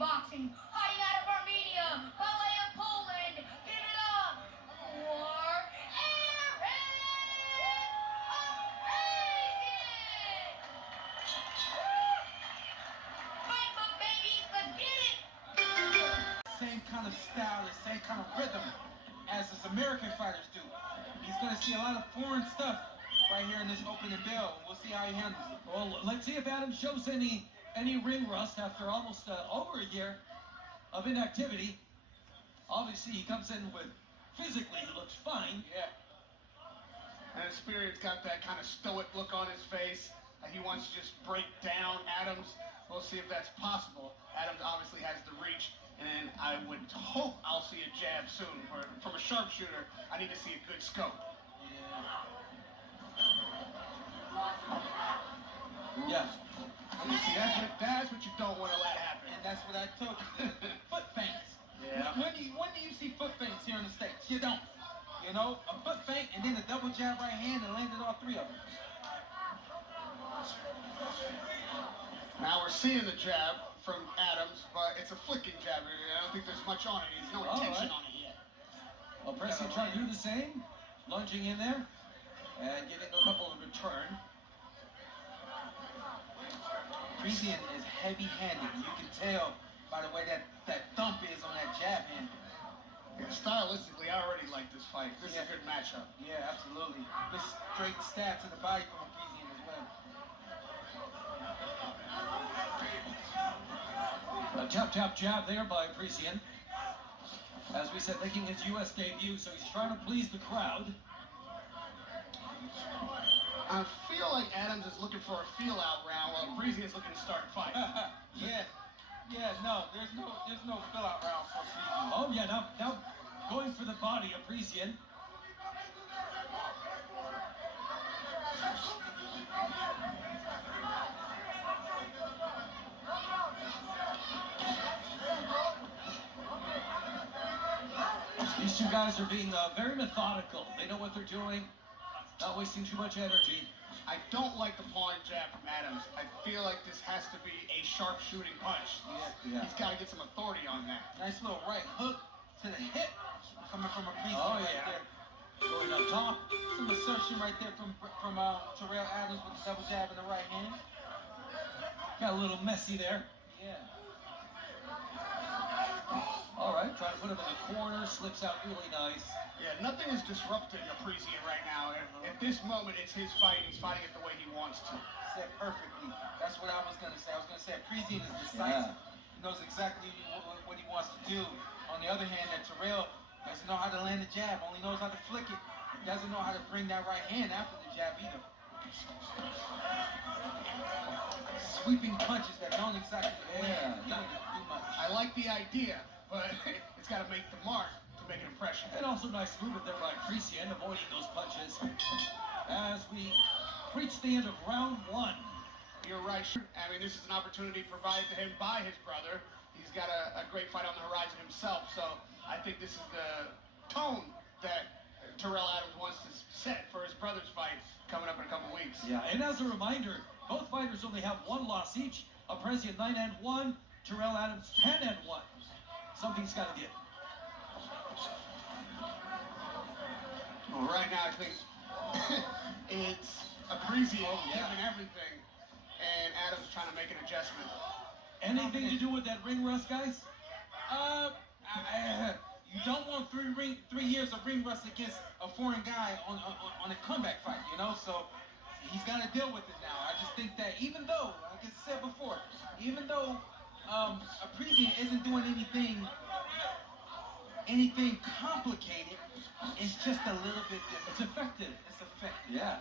boxing, fighting out of Armenia, by way of Poland. Give it up for same kind of style, the same kind of rhythm as his American fighters do. He's going to see a lot of foreign stuff right here in this opening bell. We'll see how he handles it. Well, let's see if Adam shows any ring rust after almost over a year of inactivity. Obviously, he comes in with physically, he looks fine. Yeah. And Spirit's got that kind of stoic look on his face. He wants to just break down Adams. We'll see if that's possible. Adams obviously has the reach, and I would hope I'll see a jab soon. From a sharpshooter, I need to see a good scope. Yeah. You see, that's what you don't want to let happen. And that's what I told you. Foot feints. Yeah. When do you see foot feints here in the States? You don't. You know, a foot feint and then a double jab right hand and landed all three of them. Now we're seeing the jab from Adams, but it's a flicking jab. I don't think there's much on it. There's no intention on it yet. Well, Preston trying to do the same, lunging in there and getting a couple of return. Parisian is heavy-handed. You can tell by the way that thump is on that jab hand. Yeah, stylistically, I already like this fight. This is a good matchup. Yeah, absolutely. This straight stab to the body from Parisian as well. A tap jab there by Parisian. As we said, making his U.S. debut, so he's trying to please the crowd. I feel like Adams is looking for a feel-out round while Parisian is looking to start a fight. No, there's no fill-out round for Parisian. Oh yeah, now going for the body of Parisian. These two guys are being very methodical. They know what they're doing, not wasting too much energy. I don't like the pawing jab from Adams. I feel like this has to be a sharp-shooting punch. Yeah. He's got to get some authority on that. Nice little right hook to the hip coming from a Parisian there. Going up top. Some assertion right there from Terrell Adams with the double jab in the right hand. Got a little messy there. Yeah. All right, trying to put him in the corner, slips out really nice. Yeah, nothing is disrupting a Parisian right now. At this moment, it's his fight. He's fighting it the way he wants to. Said perfectly. That's what I was going to say. I was going to say Parisian is decisive. He knows exactly what he wants to do. On the other hand, that Terrell doesn't know how to land a jab, only knows how to flick it. He doesn't know how to bring that right hand after the jab either. Sweeping punches that don't exactly do much. I like the idea, but it's got to make the mark to make an impression. And also nice movement there by Parisian, avoiding those punches. As we reach the end of round one. You're right. I mean, this is an opportunity provided to him by his brother. He's got a great fight on the horizon himself, so I think this is the tone that Terrell Adams wants to set for his brother's fight coming up in a couple weeks. Yeah, and as a reminder, both fighters only have one loss each. Parisian 9-1, Terrell Adams 10-1. Something's got to give. Well, right now I think it's a Parisian giving everything, and Adams trying to make an adjustment. Anything to do with that ring rust, guys? You don't want 3 years of ring rust against a foreign guy on a comeback fight, you know? So he's got to deal with it now. I just think that even though, like I said before, even though a Parisian isn't doing anything complicated, it's just a little bit different. It's effective. It's effective. Yeah.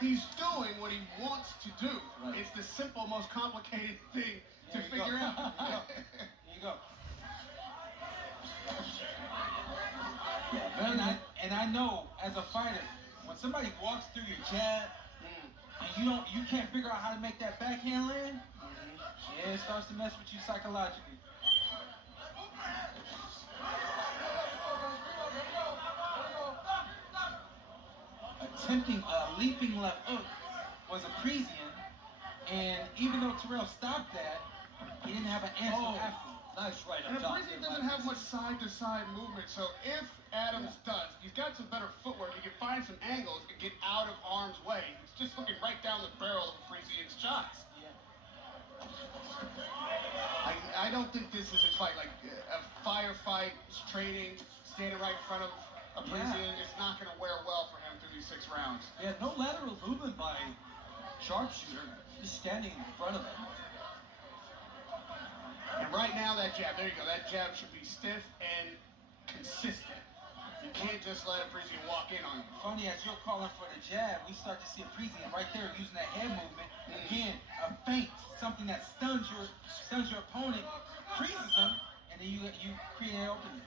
He's doing what he wants to do. Right. It's the simple, most complicated thing to figure out. There you go. Yeah, and I know as a fighter, when somebody walks through your jab and you can't figure out how to make that backhand land, yeah, it starts to mess with you psychologically. Attempting a leaping left hook was a Parisian, and even though Terrell stopped that, he didn't have an answer after. Nice right And up top. Parisian doesn't have much side-to-side movement, so if Adams does, he's got some better footwork. He can find some angles and get out of harm's way. He's just looking right down the barrel of Parisian's shots. I don't think this is his fight. Like a firefight, trading, standing right in front of a Parisian is not going to wear well for him through these 6 rounds. Yeah, no lateral movement by sharpshooter, just standing in front of him. And right now, that jab, there you go, that jab should be stiff and consistent. You can't just let a Parisian walk in on you. Funny, as you're calling for the jab, we start to see a Parisian right there using that head movement. Again, a feint, something that stuns your opponent, freezes them, and then you create an opening.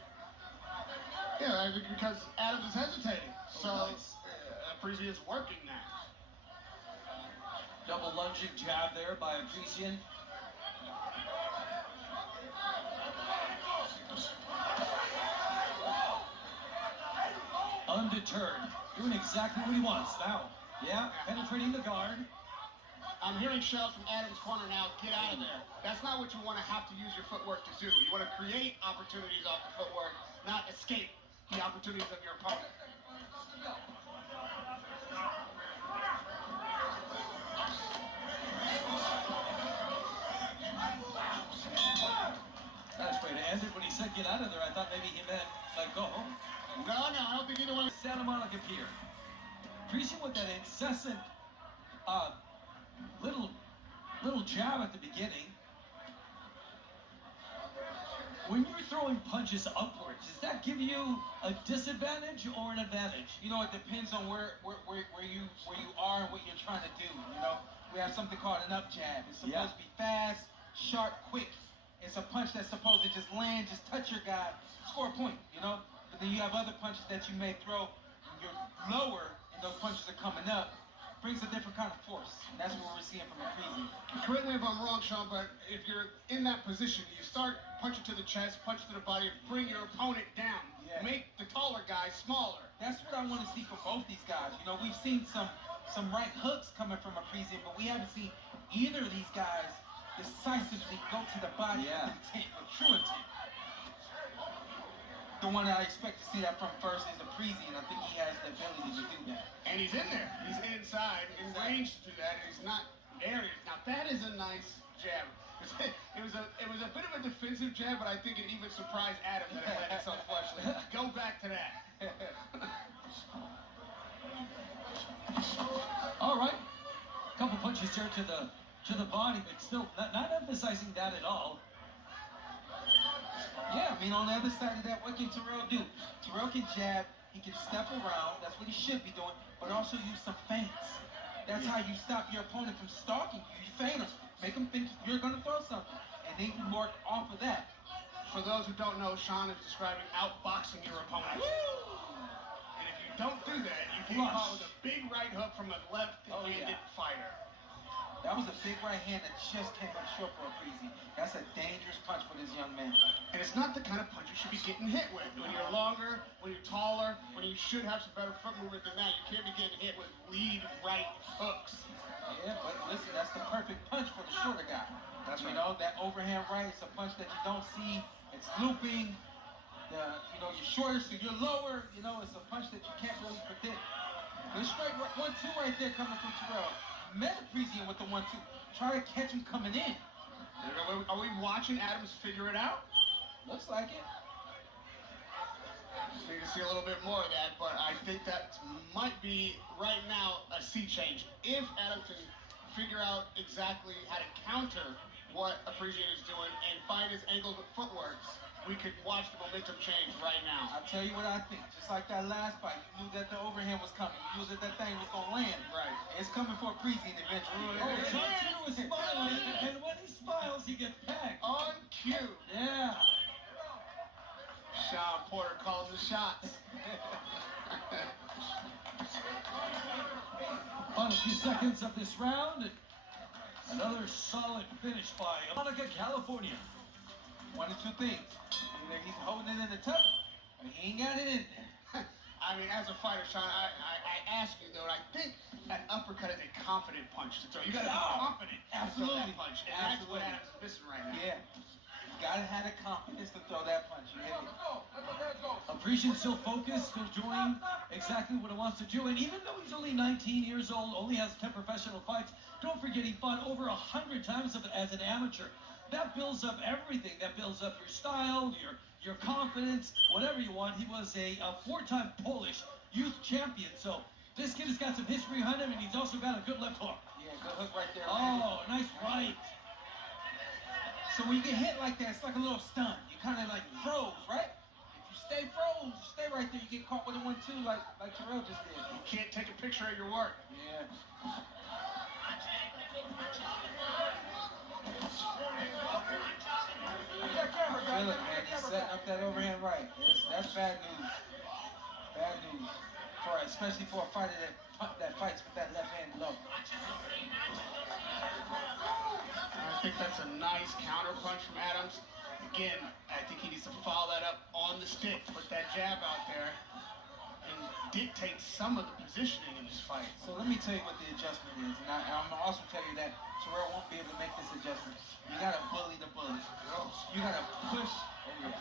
Yeah, because Adams is hesitating. So nice. Parisian is working that. Double lunging jab there by Parisian. Undeterred, doing exactly what he wants now. Yeah, penetrating the guard. I'm hearing shouts from Adams' corner now, get out of there. That's not what you want to have to use your footwork to do. You want to create opportunities off the footwork, not escape the opportunities of your opponent. Nice way to end it. When he said get out of there, I thought maybe he meant let go. No, I don't think either one. Santa Monica Pier. Parisian with that incessant little jab at the beginning. When you're throwing punches upwards, does that give you a disadvantage or an advantage? You know, it depends on where you are and what you're trying to do. You know, we have something called an up jab. It's supposed to be fast, sharp, quick. It's a punch that's supposed to just land, just touch your guy, score a point. You know, but then you have other punches that you may throw. You're lower, and those punches are coming up. Brings a different kind of force. And that's what we're seeing from a Parisian. Correct me if I'm wrong, Sean, but if you're in that position, you start punching to the chest, punching to the body, bring your opponent down. Yeah. Make the taller guy smaller. That's what I want to see from both these guys. You know, we've seen some right hooks coming from a Parisian, but we haven't seen either of these guys decisively go to the body with intent, with true intent. The one that I expect to see that from first is a Parisian. I think he has the ability to do that. And he's in there. He's inside, in range to do that, and he's not area. Now that is a nice jab. It was a bit of a defensive jab, but I think it even surprised Adam that it landed so fleshly. Go back to that. All right, a couple punches there to the body, but still not emphasizing that at all. Yeah, I mean, on the other side of that, what can Terrell do? Terrell can jab, he can step around, that's what he should be doing, but also use some feints. That's how you stop your opponent from stalking you. You feint him, make him think you're going to throw something, and then you work off of that. For those who don't know, Sean is describing outboxing your opponent. And if you don't do that, you get caught with a big right hook from a left-handed fighter. That was a big right hand that just came up short for a Parisian. That's a dangerous punch for this young man. And it's not the kind of punch you should be getting hit with. When you're longer, when you're taller, when you should have some better foot movement than that, you can't be getting hit with lead right hooks. Yeah, but listen, that's the perfect punch for the shorter guy. That's right. You know, that overhand right, it's a punch that you don't see. It's looping. You're shorter, so you're lower. You know, it's a punch that you can't really predict. Good straight 1-2 right there coming from Terrell. Met a Parisian with the 1-2. Try to catch him coming in. Are we watching Adams figure it out? Looks like it. So you can see a little bit more of that, but I think that might be right now a sea change. If Adams can figure out exactly how to counter what a Parisian is doing and find his angles with footwork, we could watch the momentum change right now. I'll tell you what I think. Just like that last fight, you knew that the overhand was coming. You knew that thing was going to land. Right. It's coming for a Parisian eventually. Sharpshooter was smiling, and when he smiles, he gets pegged. On cue. Yeah. Sean Porter calls the shots. Final few seconds of this round. Another solid finish by Monica, California. One of two things. Either he's holding it in the tuck, or he ain't got it in there. I mean, as a fighter, Sean, I ask you, though, I think an uppercut is a confident punch to throw. You got to be confident to throw that punch. And that's what Adams is missing right now. Yeah. gotta have the confidence to throw that punch. You hit it. Appreciate still focused, still doing exactly what he wants to do. And even though he's only 19 years old, only has 10 professional fights, don't forget he fought over 100 times as an amateur. That builds up everything. That builds up your style, your confidence, whatever you want. He was a four-time Polish youth champion. So this kid has got some history behind him, and he's also got a good left hook. Yeah, good hook right there. Oh, nice right. So when you get hit like that, it's like a little stun. You kind of like froze, right? If you stay froze, you stay right there, you get caught with a 1-2 like Terrell just did. You can't take a picture of your work. Yeah. Feel it, man. He's setting up that overhand right. That's bad news. Bad news. Especially for a fighter that fights with that left hand low. I think that's a nice counter punch from Adams. Again, I think he needs to follow that up on the stick, put that jab out there, and dictate some of the positioning in this fight. So let me tell you what the adjustment is, and I'm gonna also tell you that Terrell won't be able to make this adjustment. You gotta bully the bully. You gotta push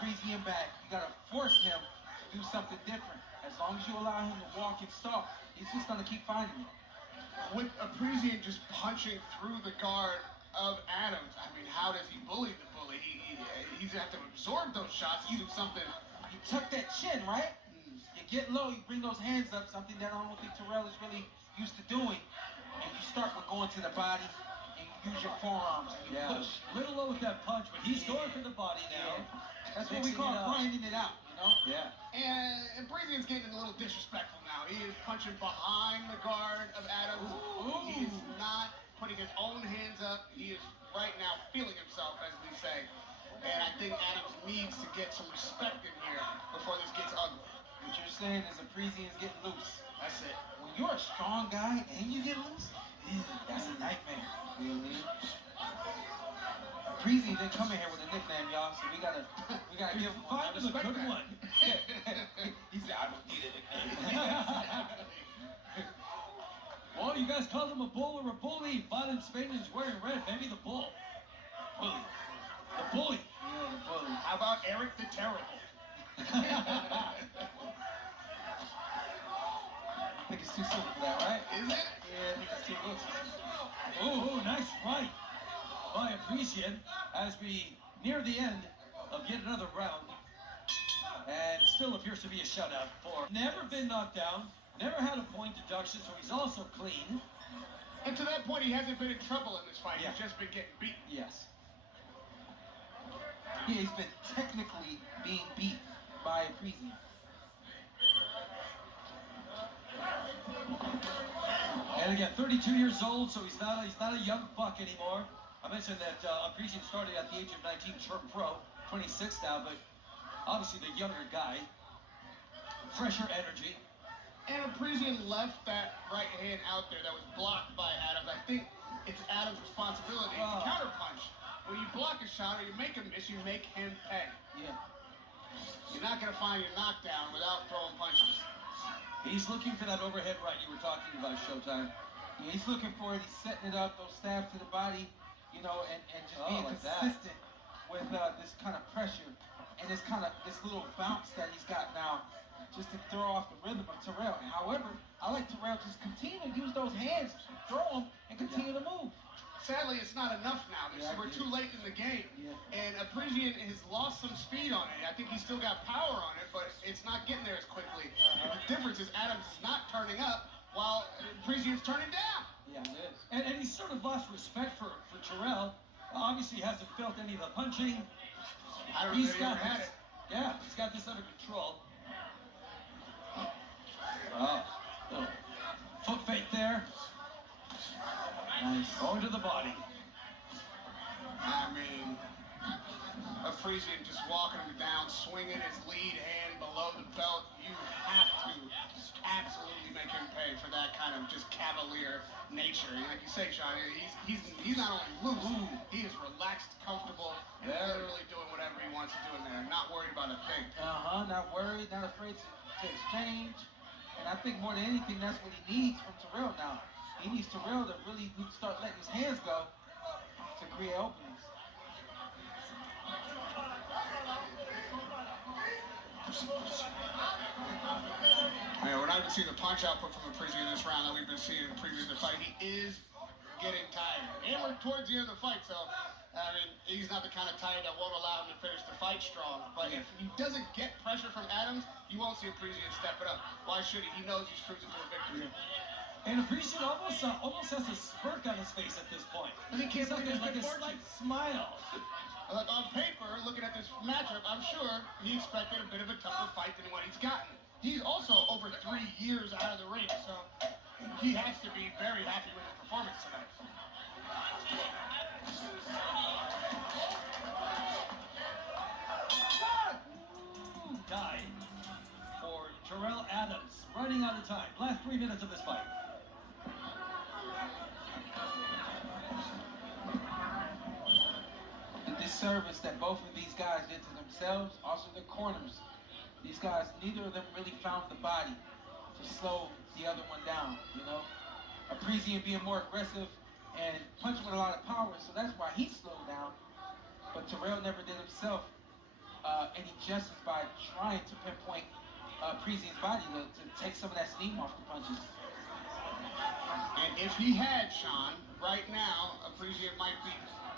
Parisian back. You gotta force him to do something different. As long as you allow him to walk and stalk, he's just gonna keep finding it. With Parisian just punching through the guard of Adams, I mean, how does he bully the bully? He's gonna have to absorb those shots and do something. You tuck that chin, right? You get low, you bring those hands up, something that I don't think Terrell is really used to doing. And you start with going to the body and you use your forearms and you push. Little low with that punch, but he's going for the body now. That's what we call grinding it out, you know? Yeah. And Parisian's getting a little disrespectful now. He is punching behind the guard of Adams. Ooh. He is not putting his own hands up. He is right now feeling himself, as we say. And I think Adams needs to get some respect in here before this gets ugly. What you're saying is Parisian's getting loose. That's it. When you're a strong guy and you get loose, that's a nightmare. Parisian didn't come in here with a nickname, y'all, so we gotta give him one. Find him a good one. He said, I don't need a nickname. Well, you guys called him a bull or a bully. Fought in Spain and he's wearing red. Maybe the bull. Bully. The bully. Yeah, the bully. How about Eric the Terrible? I think it's too simple for that, right? Is it? Yeah, I think it's too loose. Ooh, nice right by Appreciate as we near the end of yet another round. And still appears to be a shutout for never been knocked down, never had a point deduction, so he's also clean. And to that point, he hasn't been in trouble in this fight. Yeah. He's just been getting beat. Yes. Yeah, he's been technically being beat by Parisian. And again, 32 years old, so he's not a young buck anymore. I mentioned that Appreciate started at the age of 19, turned pro, 26 now, but obviously the younger guy, fresher energy. And Parisian left that right hand out there that was blocked by Adams. I think it's Adams' responsibility to counterpunch. When you block a shot or you make him miss, you make him pay. Yeah. You're not going to find your knockdown without throwing punches. He's looking for that overhead right you were talking about, Showtime. Yeah, he's looking for it. He's setting it up, those stabs to the body, you know, and just being like consistent with this kind of pressure and this little bounce that he's got now, just to throw off the rhythm of Terrell. However, I like Terrell just continue to use those hands, throw them, and continue to move. Sadly, it's not enough now. We're too late in the game. Yeah. And Parisian has lost some speed on it. I think he's still got power on it, but it's not getting there as quickly. The difference is Adams is not turning up while Parisian's turning down. Yeah, it is. And he's sort of lost respect for Terrell. Obviously, he hasn't felt any of the punching. I don't know if he ever had it. Yeah, he's got this under control. Oh, little foot fake there. Nice. Going to the body. I mean, Frisian just walking him down, swinging his lead hand below the belt. You have to absolutely make him pay for that kind of just cavalier nature. Like you say, Sean, he's not only loose, he is relaxed, comfortable, and literally doing whatever he wants to do in there. Not worried about a thing. Not worried, not afraid to exchange. And I think more than anything, that's what he needs from Terrell now. He needs Terrell to really start letting his hands go to create openings. Yeah, we're not even seeing the punch output from Aprizzi in this round that we've been seeing in the previous fight. He is getting tired. And we're towards the end of the fight, so I mean, he's not the kind of tired that won't allow him to finish the fight strong. But if he doesn't get pressure from Adams, you won't see Aprizzi step it up. Why should he? He knows he's cruising to a victory. And Aprizzi almost has a smirk on his face at this point. But he can't He's believe his like good a fortune. slight smile. Like on paper, looking at this matchup, I'm sure he expected a bit of a tougher fight than what he's gotten. He's also over 3 years out of the ring, so he has to be very happy with his performance tonight. Died for Terrell Adams, running out of time. Last 3 minutes of this fight. The disservice that both of these guys did to themselves, also their corners. These guys, neither of them really found the body to slow the other one down, you know? Aprizzi being more aggressive and punching with a lot of power, so that's why he slowed down. But Terrell never did himself any justice by trying to pinpoint Aprizzi's body to take some of that steam off the punches. And if he had, Sean, right now, Aprizzi might be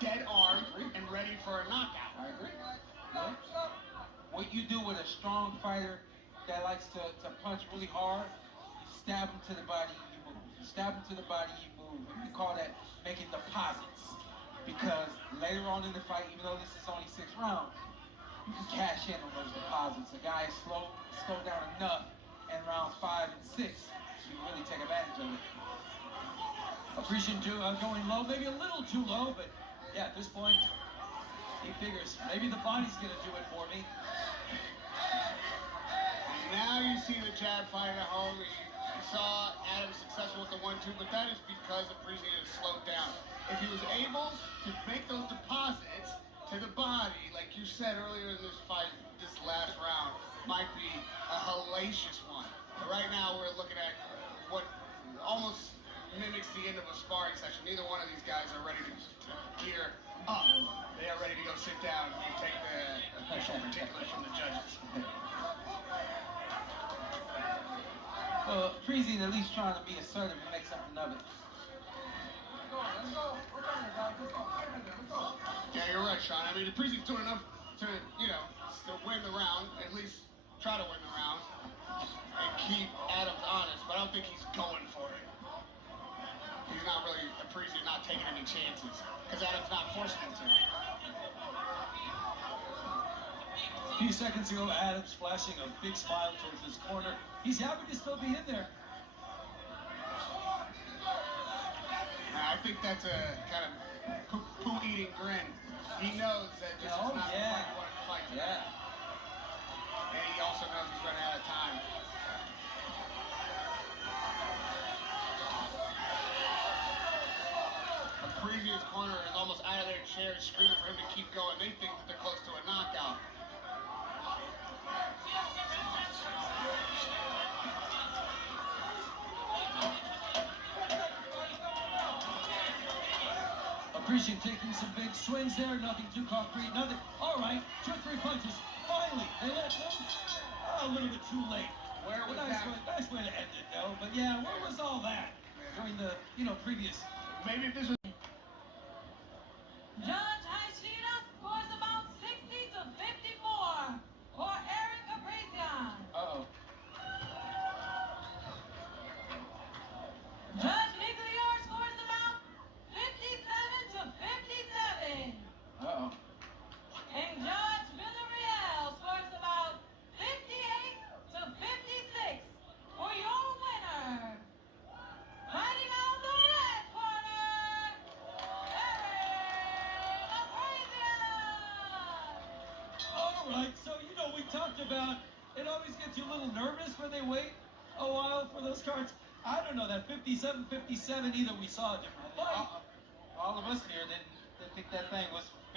dead armed and ready for a knockout. I agree. Yeah. What you do with a strong fighter that likes to punch really hard, you stab him to the body, you move. You stab him to the body, you move. We call that making deposits. Because later on in the fight, even though this is only 6 rounds, you can cash in on those deposits. A guy is slow down enough in rounds 5 and 6, so you can really take advantage of it. Appreciation going low, maybe a little too low, but yeah, at this point, he figures maybe the body's gonna do it for me. And now you see the jab finding a home. You saw Adams successful with the 1-2, but that is because Aprizzi is slowed down. If he was able to make those deposits to the body, like you said earlier in this fight, this last round might be a hellacious one. But right now we're looking at what almost mimics the end of a sparring session. Neither one of these guys are ready to gear up. They are ready to go sit down and take the official particulars from the judges. Well, Aprizzi at least trying to be assertive and make something of it. Yeah, you're right, Sean. I mean, Aprizzi's doing enough to, to win the round, at least try to win the round, and keep Adams honest, but I don't think he's going for it. He's not really, Aprizzi's not taking any chances, because Adams not forcing him to. A few seconds ago, Adams flashing a big smile towards his corner. He's happy to still be in there. I think that's a kind of poo-eating grin. He knows that this is not the fight he wanted to fight today. Yeah. And he also knows he's running out of time. A previous corner is almost out of their chairs, screaming for him to keep going. They think that they're close to a knockout. Appreciate taking some big swings there, nothing too concrete, nothing. All right, 2 or 3 punches. Finally, they let loose. A little bit too late. Where was that? Nice way to end it, though. But yeah, where was all that during the previous? Maybe if this was. Judge Ishida scores about 60 to 54 for Eric Aprizzi. Uh-oh. Judge Miglior scores about 57 to 57. Uh-oh. And Judge Villarreal scores about 58 to 56 for your winner. Fighting out the red corner, Eric Aprizzi. All right, so we talked about it always gets you a little nervous when they wait a while for those cards. I don't know, that 57-57 either we saw a different fight. All of us here didn't think that thing was